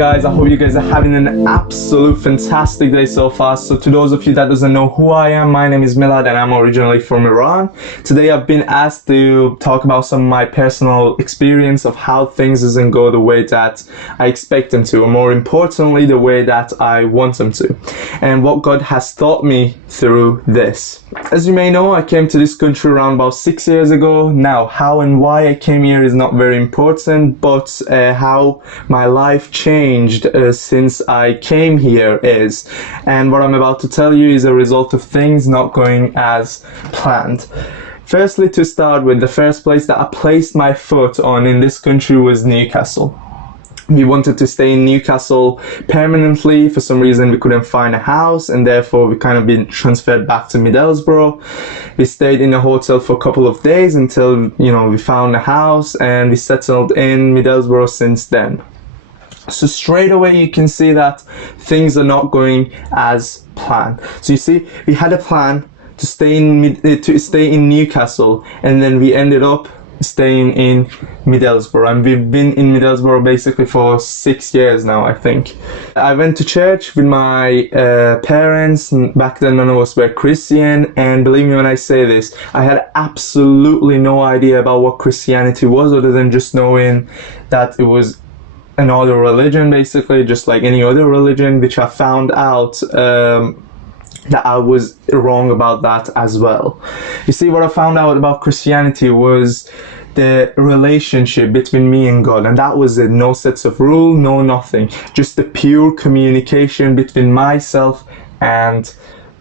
guys, I hope you guys are having an absolute fantastic day so far. So to those of you that doesn't know who I am, my name is Milad and I'm originally from Iran. Today I've been asked to talk about some of my personal experience of how things doesn't go the way that I expect them to, or more importantly the way that I want them to, and what God has taught me through this. As you may know, I came to this country around about 6 years ago. Now how and why I came here is not very important, but how my life changed since I came here is, and what I'm about to tell you is a result of things not going as planned. Firstly, to start with, the first place that I placed my foot on in this country was Newcastle. We wanted to stay in Newcastle permanently. For some reason we couldn't find a house, and therefore we kind of been transferred back to Middlesbrough. We stayed in a hotel for a couple of days until, we found a house, and we settled in Middlesbrough since then. So straight away you can see that things are not going as planned. So you see, we had a plan to stay in Newcastle, and then we ended up staying in Middlesbrough, and we've been in Middlesbrough basically for 6 years now, I think. I went to church with my parents. Back then none of us were Christian, and believe me when I say this, I had absolutely no idea about what Christianity was, other than just knowing that it was another religion, basically just like any other religion, which I found out that I was wrong about that as well. You see, what I found out about Christianity was the relationship between me and God, and that was it. No sets of rule, no nothing, just the pure communication between myself and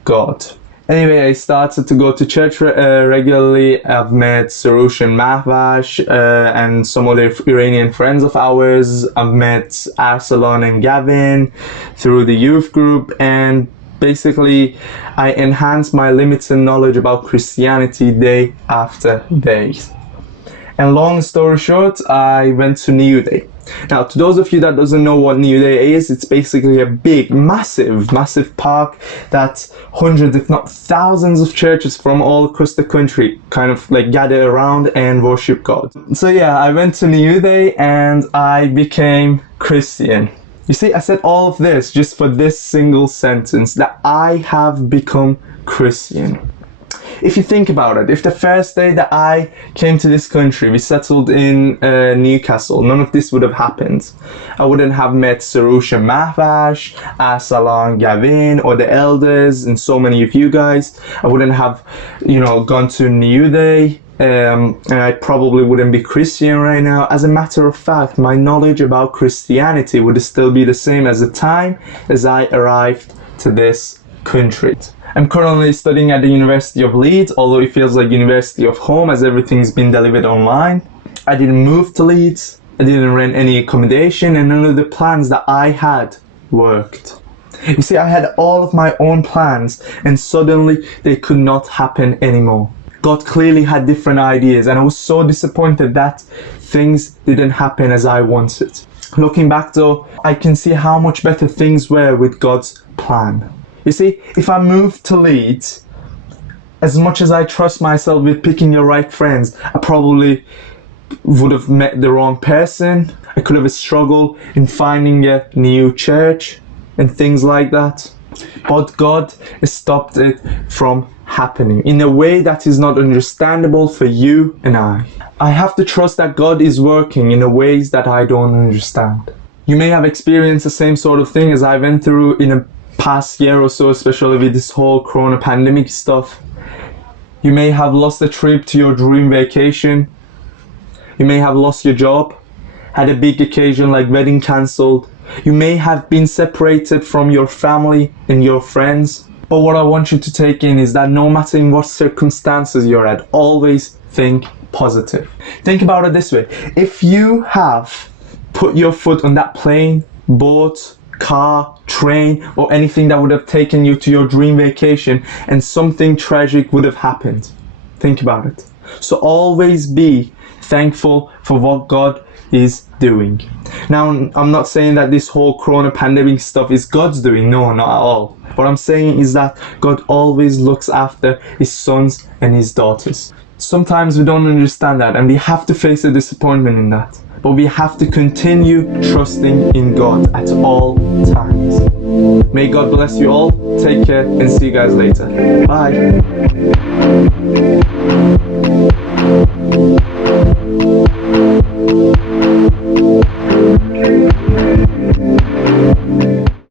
God. Anyway, I started to go to church regularly. I've met Sarush and Mahvash and some other Iranian friends of ours. I've met Arsalan and Gavin through the youth group, and basically I enhanced my limited knowledge about Christianity day after day. And long story short, I went to New Day. Now, to those of you that doesn't know what New Day is, it's basically a big, massive park that hundreds, if not thousands of churches from all across the country kind of like gather around and worship God. So yeah, I went to New Day and I became Christian. You see, I said all of this just for this single sentence, that I have become Christian. If you think about it, if the first day that I came to this country, we settled in Newcastle, none of this would have happened. I wouldn't have met Sarush and Mahvash, Arsalan, Gavin, or the elders, and so many of you guys. I wouldn't have, gone to New Day. And I probably wouldn't be Christian right now. As a matter of fact, my knowledge about Christianity would still be the same as the time as I arrived to this country. I'm currently studying at the University of Leeds, although it feels like University of Home as everything's been delivered online. I didn't move to Leeds, I didn't rent any accommodation, and none of the plans that I had worked. You see, I had all of my own plans, and suddenly they could not happen anymore. God clearly had different ideas, and I was so disappointed that things didn't happen as I wanted. Looking back though, I can see how much better things were with God's plan. You see, if I moved to Leeds, as much as I trust myself with picking the right friends, I probably would have met the wrong person. I could have struggled in finding a new church and things like that. But God stopped it from happening in a way that is not understandable for you and I. I have to trust that God is working in ways that I don't understand. You may have experienced the same sort of thing as I went through in a past year or so, especially with this whole corona pandemic stuff. You may have lost a trip to your dream vacation. You may have lost your job, had a big occasion like wedding cancelled. You may have been separated from your family and your friends. But what I want you to take in is that no matter in what circumstances you're at, always think positive. Think about it this way. If you have put your foot on that plane, boat, car, train, or anything that would have taken you to your dream vacation, and something tragic would have happened, think about it. So always be thankful for what God is doing. Now, I'm not saying that this whole corona pandemic stuff is God's doing. No, not at all. What I'm saying is that God always looks after his sons and his daughters. Sometimes we don't understand that, and we have to face a disappointment in that. but we have to continue trusting in God at all times. May God bless you all. Take care and see you guys later. Bye.